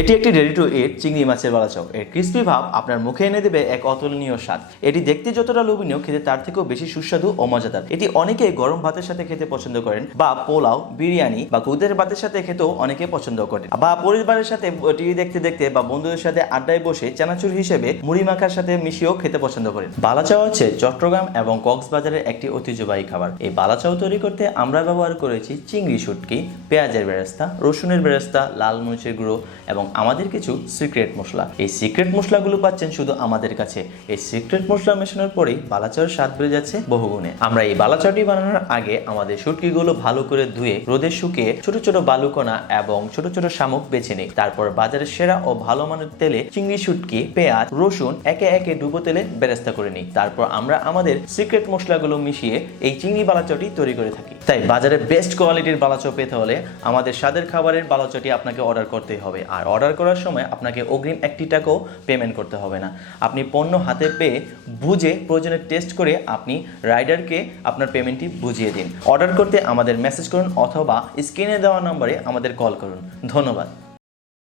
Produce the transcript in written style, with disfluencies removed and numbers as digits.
এটি একটি ready to ইট চিংড়ি মাছের বালাচাও। এর ক্রিস্পি ভাব আপনার মুখে এনে দেবে এক অতুলনীয় স্বাদ। এটি দেখতে যতটা লোভনীয়, খেতে তার থেকেও বেশি সুস্বাদু ও মজাদার। এটি অনেকে গরম ভাতের সাথে খেতে পছন্দ করেন, বা পোলাও, বিরিয়ানি বা দুধের ভাতের সাথে খেতেও অনেকে পছন্দ করেন, বা পরিবারের সাথে টিভি দেখতে দেখতে বা বন্ধুদের সাথে আড্ডায় বসে চানাচুর হিসেবে মুড়ি মাখার সাথে মিশিয়েও খেতে পছন্দ করেন। বালাচাও হচ্ছে চট্টগ্রাম এবং কক্সবাজারের একটি ঐতিহ্যবাহী খাবার। এই বালাচাও তৈরি করতে আমরা ব্যবহার করেছি চিংড়ি শুটকি, পেঁয়াজের বেরেস্তা, রসুনের বেরেস্তা, লাল মরিচের গুঁড়ো এবং আমাদের কিছু সিক্রেট মশলা। এই সিক্রেট মশলাগুলো পাচ্ছেন শুধু আমাদের কাছে। এই সিক্রেট মশলা মেশানোর পরেই বালাচাওয়ের স্বাদ বেড়ে যাচ্ছে বহুগুণে। আমরা এই বালাচাওটি বানানোর আগে আমাদের শুটকিগুলো ভালো করে ধুয়ে রোদে শুকিয়ে ছোট ছোট বালুকণা এবং ছোট ছোট শামুক বেছে নিই। তারপর বাজারের সেরা ও ভালো মানের তেলে চিংড়ি শুটকি, পেঁয়াজ, রসুন একে একে ডুবো তেলে বেরেস্তা করে নিই। তারপর আমরা আমাদের সিক্রেট মশলাগুলো মিশিয়ে এই চিংড়ি বালাচাওটি তৈরি করে থাকি। তাই বাজারে বেস্ট কোয়ালিটির বালাচাও পেতে হলে আমাদের স্বাদের খাবারের বালাচাওটি আপনাকে অর্ডার করতেই হবে। আর অর্ডার করার সময় আপনাকে অগ্রিম 1 টাকাও পেমেন্ট করতে হবে না। আপনি পণ্য হাতে পেয়ে বুঝে প্রয়োজনে টেস্ট করে আপনি রাইডারকে আপনার পেমেন্টটি বুঝিয়ে দিন। অর্ডার করতে আমাদের মেসেজ করুন অথবা স্ক্রিনে দেওয়া নম্বরে আমাদের কল করুন। ধন্যবাদ।